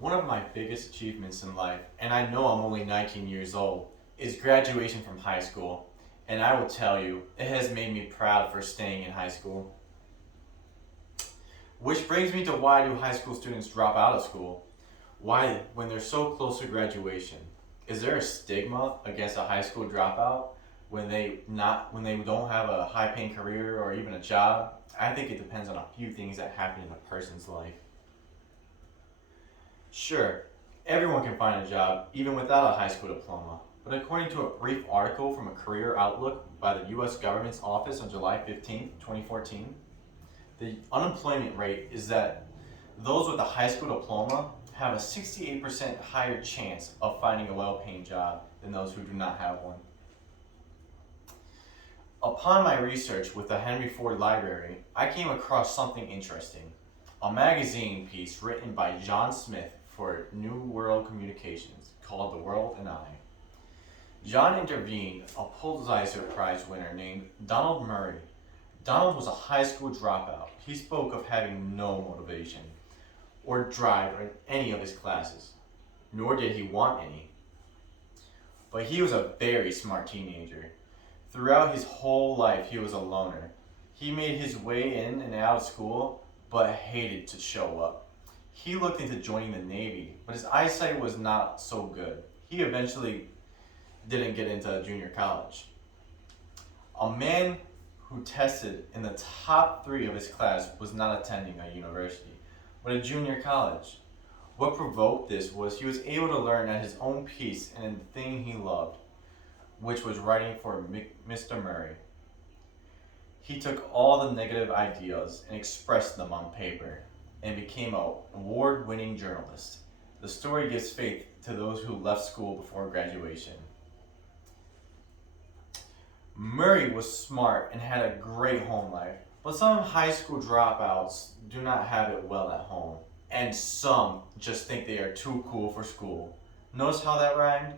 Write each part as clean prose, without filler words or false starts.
One of my biggest achievements in life, and I know I'm only 19 years old, is graduation from high school. And I will tell you, it has made me proud for staying in high school. Which brings me to why do high school students drop out of school? Why, when they're so close to graduation? Is there a stigma against a high school dropout when they don't have a high paying career or even a job? I think it depends on a few things that happen in a person's life. Sure, everyone can find a job even without a high school diploma. But according to a brief article from a career outlook by the US government's office on July 15, 2014, the unemployment rate is that those with a high school diploma have a 68% higher chance of finding a well paying job than those who do not have one. Upon my research with the Henry Ford Library, I came across something interesting. A magazine piece written by John Smith for New World Communications called The World and I. John interviewed a Pulitzer Prize winner named Donald Murray. Donald was a high school dropout. He spoke of having no motivation or drive in any of his classes, nor did he want any. But he was a very smart teenager. Throughout his whole life, he was a loner. He made his way in and out of school, but hated to show up. He looked into joining the Navy, but his eyesight was not so good. He eventually didn't get into junior college. A man who tested in the top 3 of his class was not attending a university, but a junior college. What provoked this was he was able to learn at his own pace and in the thing he loved, which was writing for Mr. Murray. He took all the negative ideas and expressed them on paper and became an award-winning journalist. The story gives faith to those who left school before graduation. Murray was smart and had a great home life, but some high school dropouts do not have it well at home, and some just think they are too cool for school. Notice how that rhymed?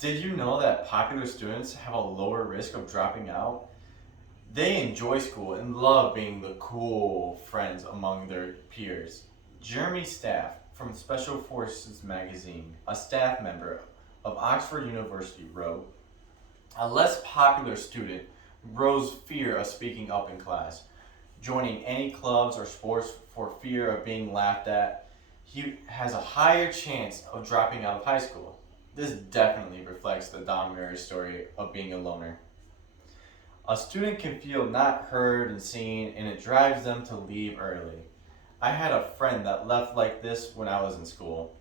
Did you know that popular students have a lower risk of dropping out? They enjoy school and love being the cool friends among their peers. Jeremy Staff from Special Forces magazine, a staff member of Oxford University, wrote, "A less popular student grows fear of speaking up in class, joining any clubs or sports for fear of being laughed at. He has a higher chance of dropping out of high school." This definitely reflects the Don Murray story of being a loner. A student can feel not heard and seen, and it drives them to leave early. I had a friend that left like this when I was in school.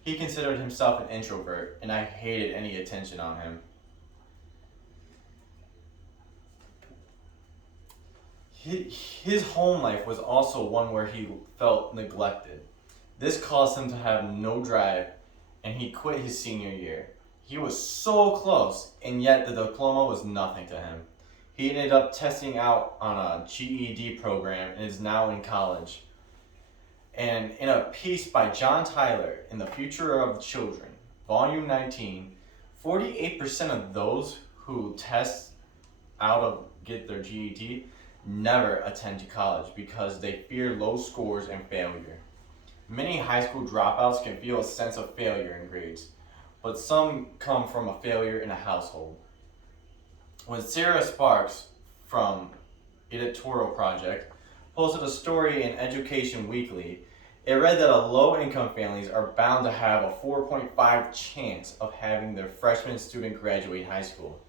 He considered himself an introvert, and I hated any attention on him. His home life was also one where he felt neglected. This caused him to have no drive, and he quit his senior year. He was so close, and yet the diploma was nothing to him. He ended up testing out on a GED program and is now in college. And in a piece by John Tyler in The Future of Children, Volume 19, 48% of those who test out of get their GED never attend to college because they fear low scores and failure. Many high school dropouts can feel a sense of failure in grades, but some come from a failure in a household. When Sarah Sparks from Editorial Project posted a story in Education Weekly, it read that low-income families are bound to have a 4.5 chance of having their freshman student graduate high school.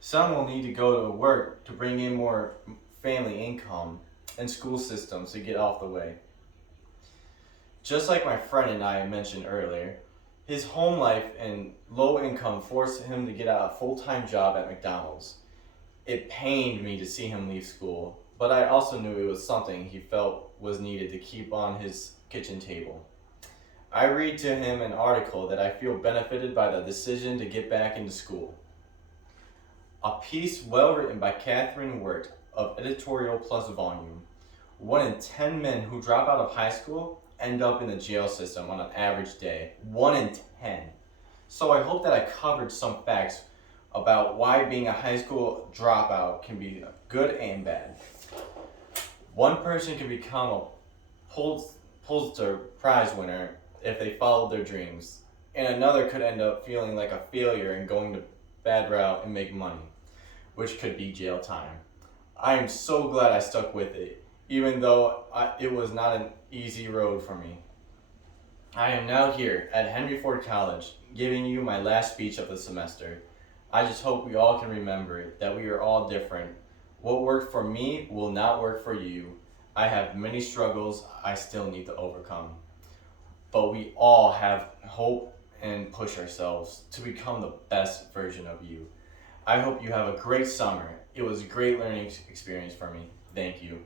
Some will need to go to work to bring in more family income and school systems to get off the way. Just like my friend and I mentioned earlier, his home life and low income forced him to get a full-time job at McDonald's. It pained me to see him leave school, but I also knew it was something he felt was needed to keep on his kitchen table. I read to him an article that I feel benefited by the decision to get back into school. A piece well written by Catherine Wirt of Editorial Plus Volume. 1 in 10 men who drop out of high school end up in the jail system on an average day. 1 in 10. So I hope that I covered some facts about why being a high school dropout can be good and bad. One person can become a Pulitzer Prize winner if they followed their dreams, and another could end up feeling like a failure and going the bad route and make money, which could be jail time. I am so glad I stuck with it, even though it was not an easy road for me. I am now here at Henry Ford College, giving you my last speech of the semester. I just hope we all can remember that we are all different. What worked for me will not work for you. I have many struggles I still need to overcome. But we all have hope and push ourselves to become the best version of you. I hope you have a great summer. It was a great learning experience for me. Thank you.